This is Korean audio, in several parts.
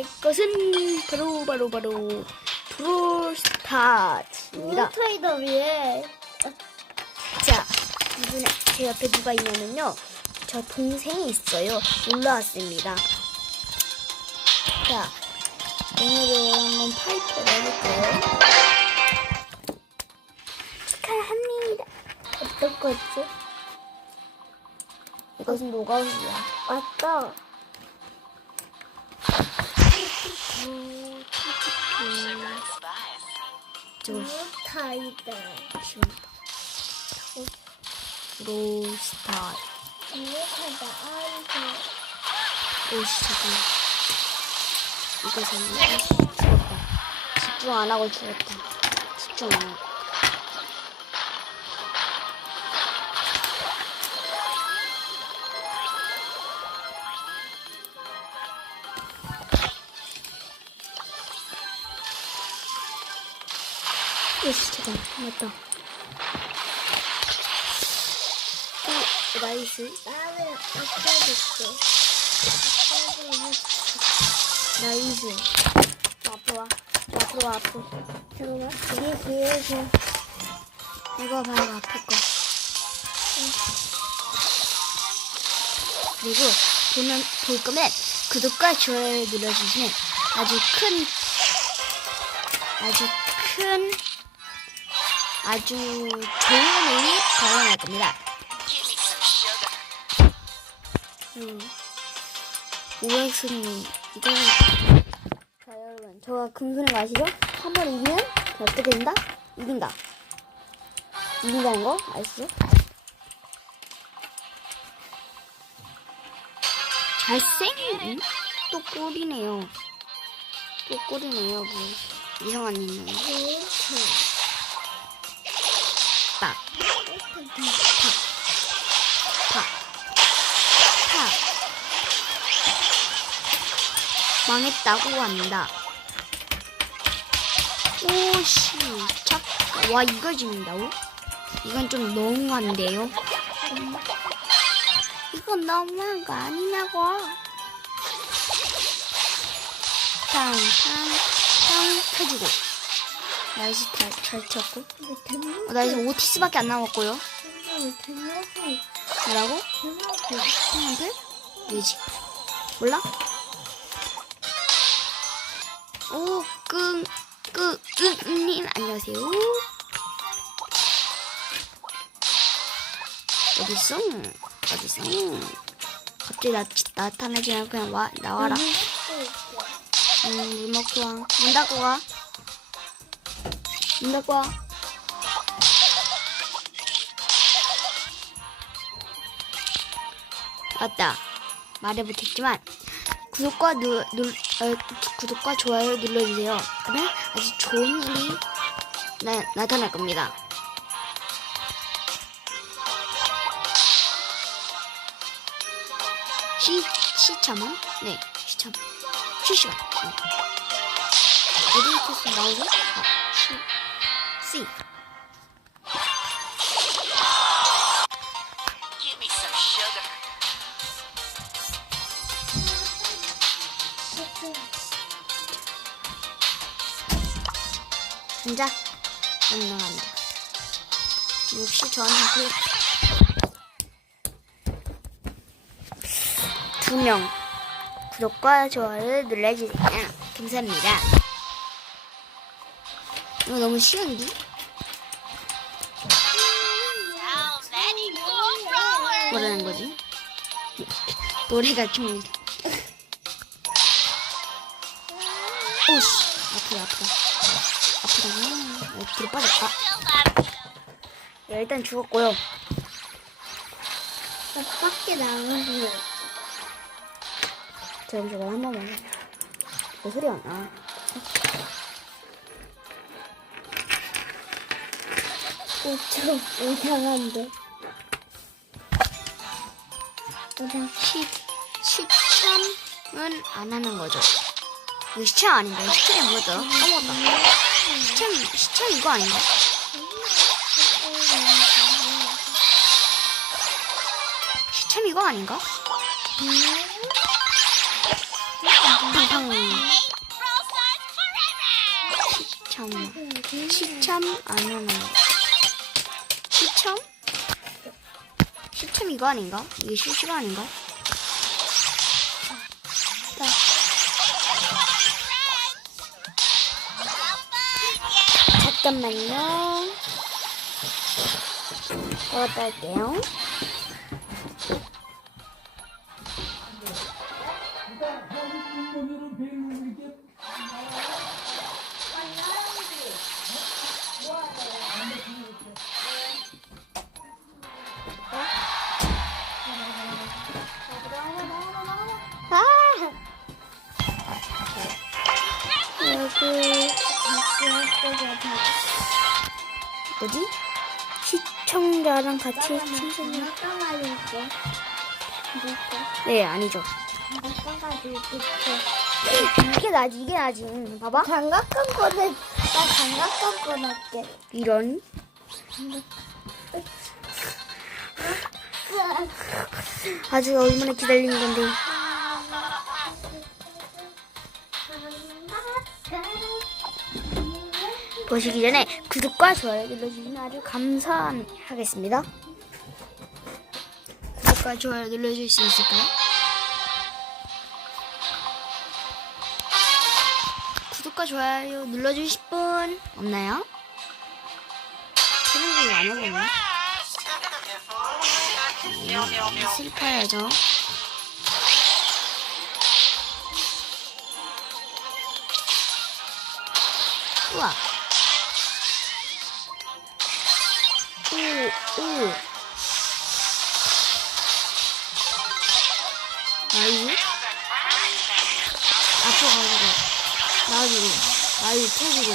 할 것은 바로 바로 바로 브롤스타즈입니다. 트레이더 위에 자, 이분에 제 옆에 누가 있냐면요. 저 동생이 있어요. 올라왔습니다. 자, 오늘은 한번 파이터를 해볼까요? 축하합니다. 어떤 거지? 이것은 노가웃이야. 맞다. 브롤스타 이거다 아이고. 오시고 이것은 죽었다. 집중 안 하고 죽었다. 집중 안 하고. 잠깐 맞다. 오 나이스. 나는 아까 됐어. 나이스. 앞으로 와. 앞으로 와, 앞으로. 잠깐만. 이게 뒤에서 이거 바로 앞에 거. 그리고 보면, 볼 거면 구독과 좋아요 눌러주시면 아주 큰, 아주 큰, 아주 좋은 일이 발생할 겁니다. 음. 오엑스님, 이거는. 자, 여러분. 저가 금수는 거 아시죠? 한 번 이기면 어떻게 된다? 이긴다. 이긴다는 거 아시죠? 잘생긴 또 꼴이네요. 또 꼴이네요. 뭐 이상한 일이 탁. 망했다고 한다. 오씨, 착. 와 이걸 죽는다고? 이건 좀 너무한데요. 이건 너무한 거 아니냐고. 탕, 탕, 탕 터지고. 나이스 잘, 잘 쳤고. 어, 나이스 오티스밖에 안 남았고요. 뭐라고? 형한테? 왜지? 몰라? 오, 끙, 끄, 끄님, 안녕하세요. 어딨어? 어딨어? 갑자기 나, 나타나지 않고 그냥 와, 나와라. 음, 물 먹고 와. 문 닫고 가. 와. 맞다. 말을 못했지만, 구독과 누, 눌, 어, 구독과 좋아요 눌러주세요. 그러면 아주 좋은 일이 나, 나타날 겁니다. 시, 시참원? 네, 시참. 실시간. 네. 어디 테스트 나오죠? 아, 시, C. Give me some sugar. 앉아. 안녕, 앉아. 역시 저한테 두 명. 구독과 좋아요 눌러주세요. 감사합니다. 이거 너무 쉬운데? 뭐라는 거지? 노래가 좀. 오씨, 아프다, 아프다. 아프다. 아, 뒤로 빠졌다. 야, 일단 죽었고요. 밖에 나가서 저 저거 한 번만. 왜 소리 안 나? 좀 이상한데. 이상 시, 시참은 안 하는 거죠. 이거 시참 아닌가요? 시참이 뭐였더라? 까먹었다. 시참, 시참 이거 아닌가? 시참 이거 아닌가? 잠깐만. 시참 안 하는 거. 시참? 시참 이거 아닌가? 이게 실시간 아닌가? 나. 잠깐만요. 이것도 할게요. 시청자랑 같이 줄게. 네 아니죠. 이게 나지 이게 나지 봐봐 장갑감 꺼내. 나 장갑감 꺼낼게. 이런 아직 얼마나 기다리는 건데 보시기 전에 구독과 좋아요 눌러주시면 아주 감사하겠습니다 구독과 좋아요 눌러줄 수 있을까요? 구독과 좋아요 눌러주실 분 없나요? 그런 거안 하겠네 슬퍼야죠. 우와. 오, 오. 아유. 앞으로 가지고, 나와주고, 아유, 터지고,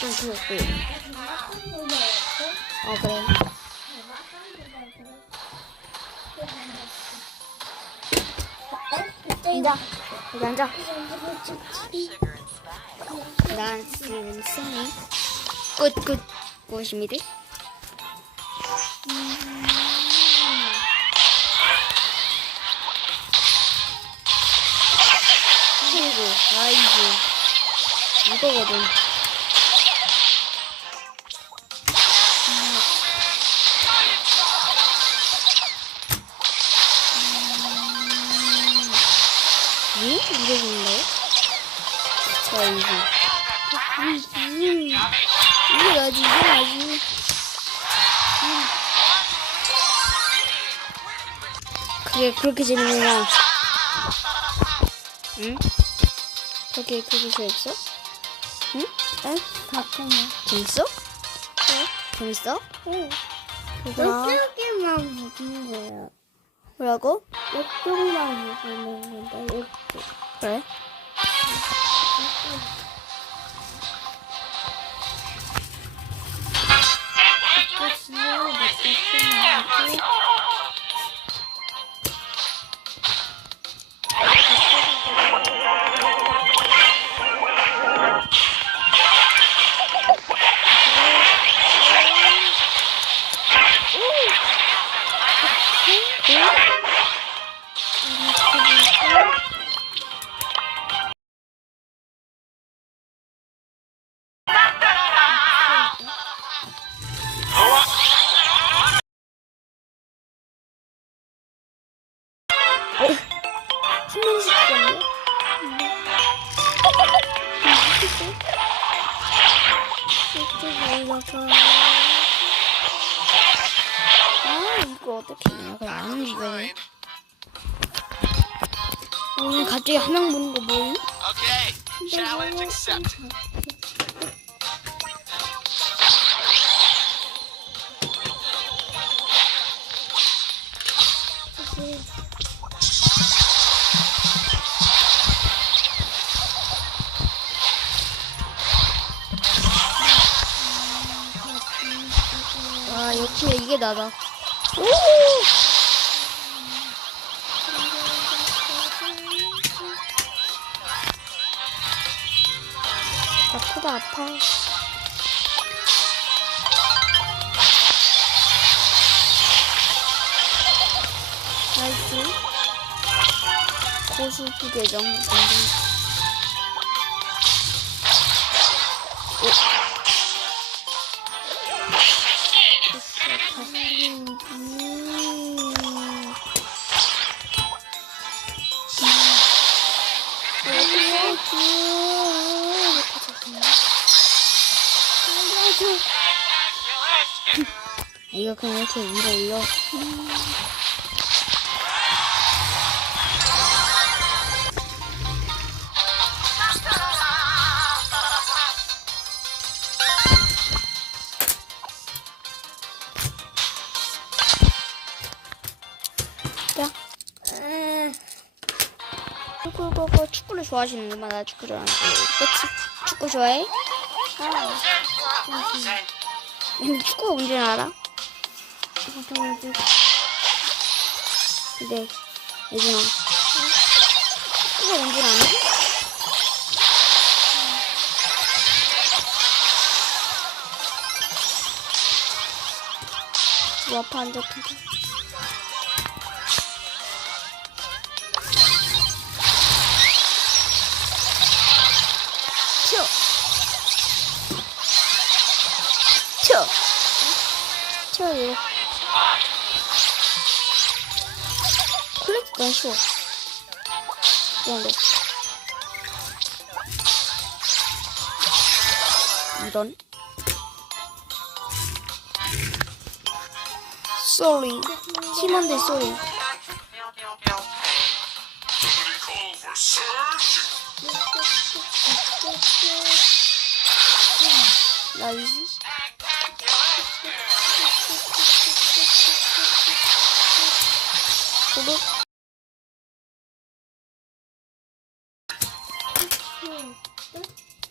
좀 그렇고. 어, 그래. 앉아. 여기 앉아. 난 지금 승리. 꽃, 꽃, 꽃입니다. 아이고 이거거든. 응? 이거 좋네. 자, 이거. 음, 이게 나지, 이게 나지. 음. 그게 그렇게 재밌냐? 응? 그렇게 그렇게 재밌어? 응? 응? 잠깐만. 재밌어? 재밌어? 응. 그거 이쪽에만 묻는 거야. 뭐라고? 이쪽만 묻는 건데, 이쪽. 그래? 이쪽 지혜 올라가. 아 이거 어떻게 그냥 안 움직여네. 오늘 갑자기 한명 보는 거 뭐임? Okay, challenge accepted. 나다. 오! 아프다 아파. 나이스. 고수 부계정. 오. 이거 그냥 이렇게 위로 올려. 자, 음, 그거 축구를 좋아하시는구만. 나 축구 좋아하는데. 그치? 축구 좋아해? 근데 축구가 뭔지 알아? 근데 예준아 축구가 뭔지 아나? 뭐 아파 안 잡힌다 쉬워 이런 거. 이런. sorry 팀원들 sorry 나이스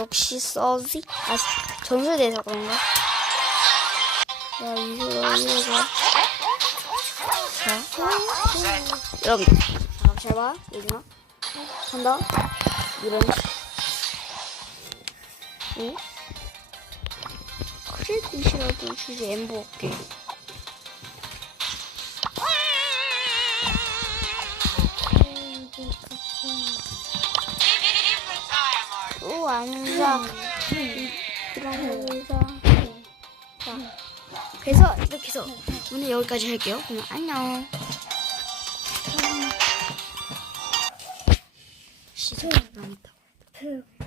역시 서지? 아, 전술대에서 그런가? 야, 이거, 이거. 자, 여러분. 자, 잘 봐. 예준아. 간다. 이런. 오? 크레딧이라도 주제 엠버 할게. 이런 거 앉아. 자. 그래서 이렇게 해서 오늘 여기까지 할게요. 그럼 안녕. 시작. 너무